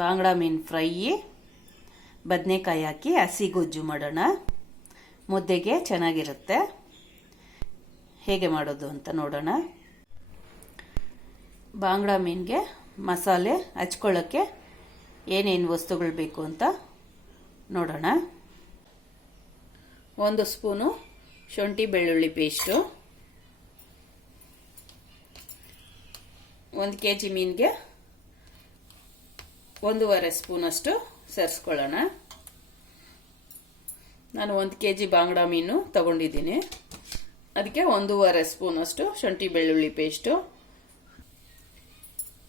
ಬಾಂಗ್ಡ ಮೀನು ಫ್ರೈ ಬದನೆಕಾಯಿ ಹಾಕಿ ಹಸಿ ಗೊಜ್ಜು ಮಾಡೋಣ. ಮುದ್ದೆಗೆ ಚೆನ್ನಾಗಿರುತ್ತೆ. ಹೇಗೆ ಮಾಡೋದು ಅಂತ ನೋಡೋಣ. ಬಾಂಗ್ಡ ಮೀನಿಗೆ ಮಸಾಲೆ ಹಚ್ಕೊಳ್ಳೋಕ್ಕೆ ಏನೇನು ವಸ್ತುಗಳು ಬೇಕು ಅಂತ ನೋಡೋಣ. ಒಂದು ಸ್ಪೂನು ಶುಂಠಿ ಬೆಳ್ಳುಳ್ಳಿ ಪೇಸ್ಟು. ಒಂದು ಕೆ ಜಿ ಮೀನಿಗೆ ಒಂದೂವರೆ ಸ್ಪೂನಷ್ಟು ಸೇರಿಸ್ಕೊಳ್ಳೋಣ. ನಾನು ಒಂದು ಕೆ ಜಿ ಬಾಂಗ್ಡಾ ಮೀನು ತಗೊಂಡಿದ್ದೀನಿ. ಅದಕ್ಕೆ ಒಂದೂವರೆ ಸ್ಪೂನಷ್ಟು ಶುಂಠಿ ಬೆಳ್ಳುಳ್ಳಿ ಪೇಸ್ಟು.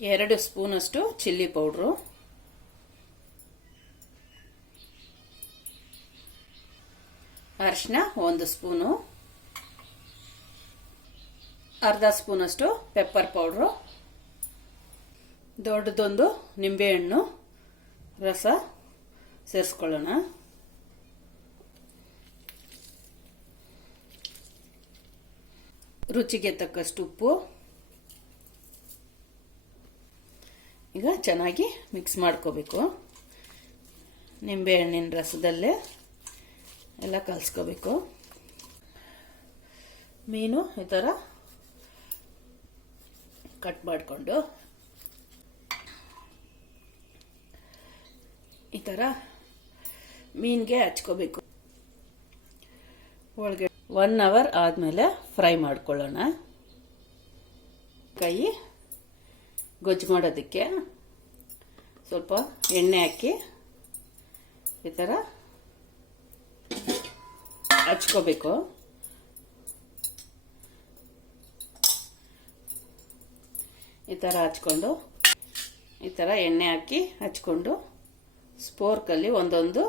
ಎರಡು ಸ್ಪೂನಷ್ಟು ಚಿಲ್ಲಿ ಪೌಡ್ರು. ಅರಿಶಿನ ಒಂದು ಸ್ಪೂನು. ಅರ್ಧ ಸ್ಪೂನಷ್ಟು ಪೆಪ್ಪರ್ ಪೌಡ್ರು. ದೊಡ್ಡದೊಂದು ನಿಂಬೆಹಣ್ಣು ರಸ ಸೇರಿಸ್ಕೊಳ್ಳೋಣ. ರುಚಿಗೆ ತಕ್ಕಷ್ಟು ಉಪ್ಪು. ಈಗ ಚೆನ್ನಾಗಿ ಮಿಕ್ಸ್ ಮಾಡ್ಕೋಬೇಕು. ನಿಂಬೆಹಣ್ಣಿನ ರಸದಲ್ಲೇ ಎಲ್ಲ ಕಲಸ್ಕೋಬೇಕು. ಮೀನು ಈ ಥರ ಕಟ್ ಮಾಡಿಕೊಂಡು ಈ ಥರ ಮೀನಿಗೆ ಹಚ್ಕೋಬೇಕು. ಒಳಗೆ ಒನ್ ಅವರ್ ಆದಮೇಲೆ ಫ್ರೈ ಮಾಡ್ಕೊಳ್ಳೋಣ. ಕೈ ಗೊಜ್ಜು ಮಾಡೋದಕ್ಕೆ ಸ್ವಲ್ಪ ಎಣ್ಣೆ ಹಾಕಿ ಈ ಥರ ಹಚ್ಕೋಬೇಕು. ಈ ಥರ ಹಚ್ಕೊಂಡು ಈ ಥರ ಎಣ್ಣೆ ಹಾಕಿ ಹಚ್ಕೊಂಡು ಸ್ಪೋರ್ಕಲ್ಲಿ ಒಂದೊಂದು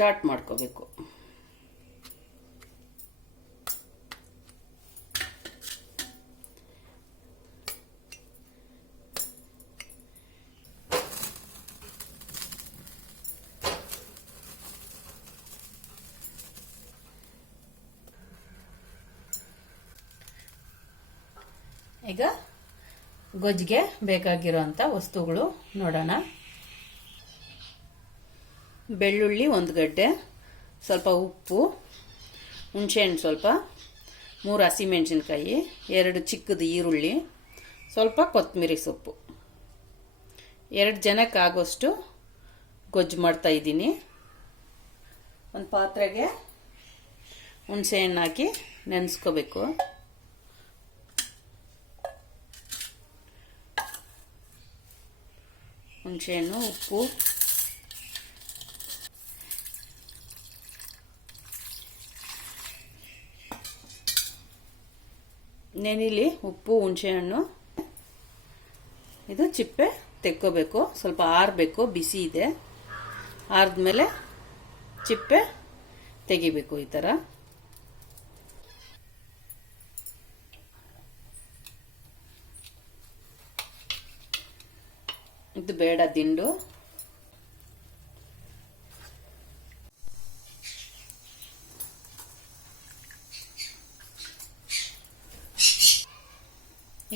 ಡಾಟ್ ಮಾಡ್ಕೋಬೇಕು. ಈಗ ಗೊಜ್ಜಿಗೆ ಬೇಕಾಗಿರೋಂಥ ವಸ್ತುಗಳು ನೋಡೋಣ. ಬೆಳ್ಳುಳ್ಳಿ ಒಂದು ಗಡ್ಡೆ, ಸ್ವಲ್ಪ ಉಪ್ಪು, ಹುಣಸೆಹಣ್ಣು ಸ್ವಲ್ಪ, ಮೂರು ಹಸಿಮೆಣಸಿನ್ಕಾಯಿ, ಎರಡು ಚಿಕ್ಕದು ಈರುಳ್ಳಿ, ಸ್ವಲ್ಪ ಕೊತ್ತಂಬರಿ ಸೊಪ್ಪು. ಎರಡು ಜನಕ್ಕೆ ಆಗೋಷ್ಟು ಗೊಜ್ಜು ಮಾಡ್ತಾ ಇದ್ದೀನಿ. ಒಂದು ಪಾತ್ರೆಗೆ ಹುಣಸೆಹಣ್ಣು ಹಾಕಿ ನೆನೆಸ್ಕೋಬೇಕು. ಹುಣಸೆಹಣ್ಣು, ಉಪ್ಪು ನೆನಿಲಿ ಉಪ್ಪು, ಹುಣಸೆಹಣ್ಣು. ಇದು ಚಿಪ್ಪೆ ತೆಕ್ಕೋಬೇಕು. ಸ್ವಲ್ಪ ಆರಬೇಕು, ಬಿಸಿ ಇದೆ. ಆರಿದ್ಮೇಲೆ ಚಿಪ್ಪೆ ತೆಗಿಬೇಕು ಈ ಥರ. ಇದು ಬೇಡ ದಿಂಡು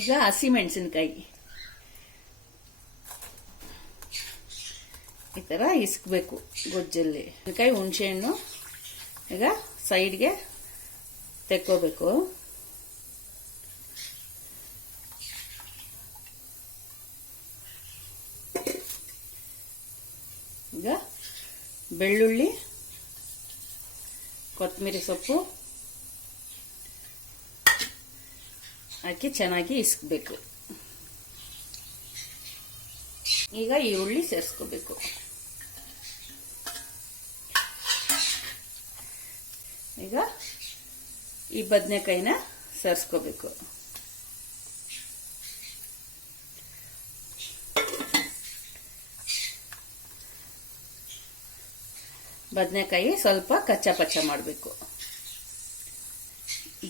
ಈಗ ಹಸಿ ಮೆಣಸಿನ್ಕಾಯಿ ಈ ಥರ ಇಸ್ಕಬೇಕು ಗೊಜ್ಜಲ್ಲಿ. ಮೆಣಸಿನ್ಕಾಯಿ, ಹುಣಸೆಹಣ್ಣು ಈಗ ಸೈಡ್ಗೆ ತೆಕ್ಕೋಬೇಕು. ಈಗ ಬೆಳ್ಳುಳ್ಳಿ, ಕೊತ್ತಂಬರಿ ಸೊಪ್ಪು ಹಾಕಿ ಚೆನ್ನಾಗಿ ಇಸ್ಕಬೇಕು. ಈಗ ಈರುಳ್ಳಿ ಸೇರಿಸ್ಕೋಬೇಕು. ಈಗ ಈ ಬದನೆಕಾಯಿನ ಸೇರಿಸ್ಕೋಬೇಕು. ಬದನೆಕಾಯಿ ಸ್ವಲ್ಪ ಕಚ್ಚಾ ಪಚ್ಚ ಮಾಡಬೇಕು.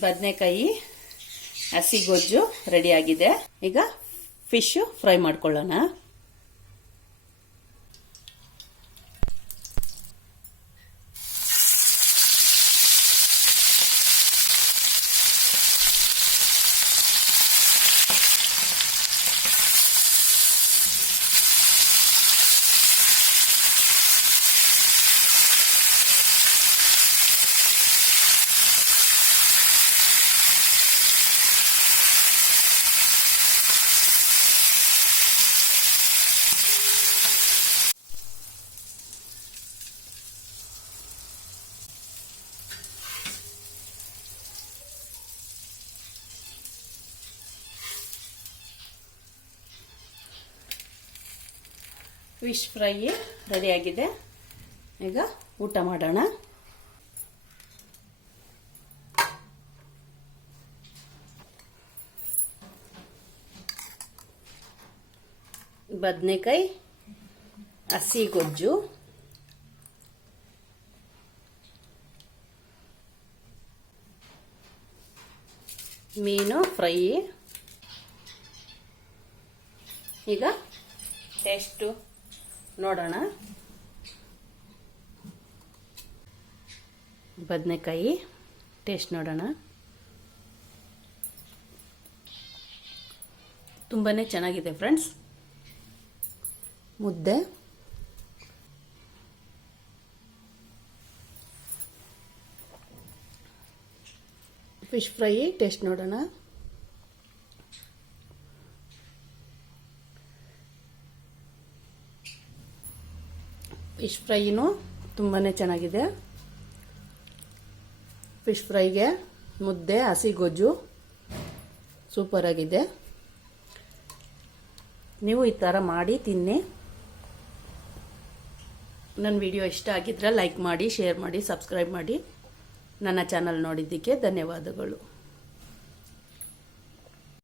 ಬದನೆಕಾಯಿ ಹಸಿ ಗೊಜ್ಜು ರೆಡಿಯಾಗಿದೆ ಈಗ ಫಿಶ್ ಫ್ರೈ ಮಾಡ್ಕೊಳ್ಳೋಣ. ಫಿಶ್ ಫ್ರೈ ರೆಡಿಯಾಗಿದೆ ಈಗ ಊಟ ಮಾಡೋಣ. ಬದನೆಕಾಯಿ ಹಸಿ ಗೊಜ್ಜು ಮೀನು ಫ್ರೈ. ಈಗ ಟೇಸ್ಟು ನೋಡೋಣ. ಬದನೆಕಾಯಿ ಟೇಸ್ಟ್ ನೋಡೋಣ. ತುಂಬಾ ಚೆನ್ನಾಗಿದೆ ಫ್ರೆಂಡ್ಸ್ ಮುದ್ದೆ. ಫಿಶ್ ಫ್ರೈ ಟೇಸ್ಟ್ ನೋಡೋಣ. ಫಿಶ್ ಫ್ರೈನು ತುಂಬಾ ಚೆನ್ನಾಗಿದೆ. ಫಿಶ್ ಫ್ರೈಗೆ ಮುದ್ದೆ, ಹಸಿ ಗೊಜ್ಜು ಸೂಪರಾಗಿದೆ ನೀವು ಈ ಥರ ಮಾಡಿ ತಿನ್ನಿ. ನನ್ನ ವಿಡಿಯೋ ಇಷ್ಟ ಆಗಿದ್ರೆ ಲೈಕ್ ಮಾಡಿ, ಶೇರ್ ಮಾಡಿ, ಸಬ್ಸ್ಕ್ರೈಬ್ ಮಾಡಿ. ನನ್ನ ಚಾನಲ್ ನೋಡಿದ್ದಕ್ಕೆ ಧನ್ಯವಾದಗಳು.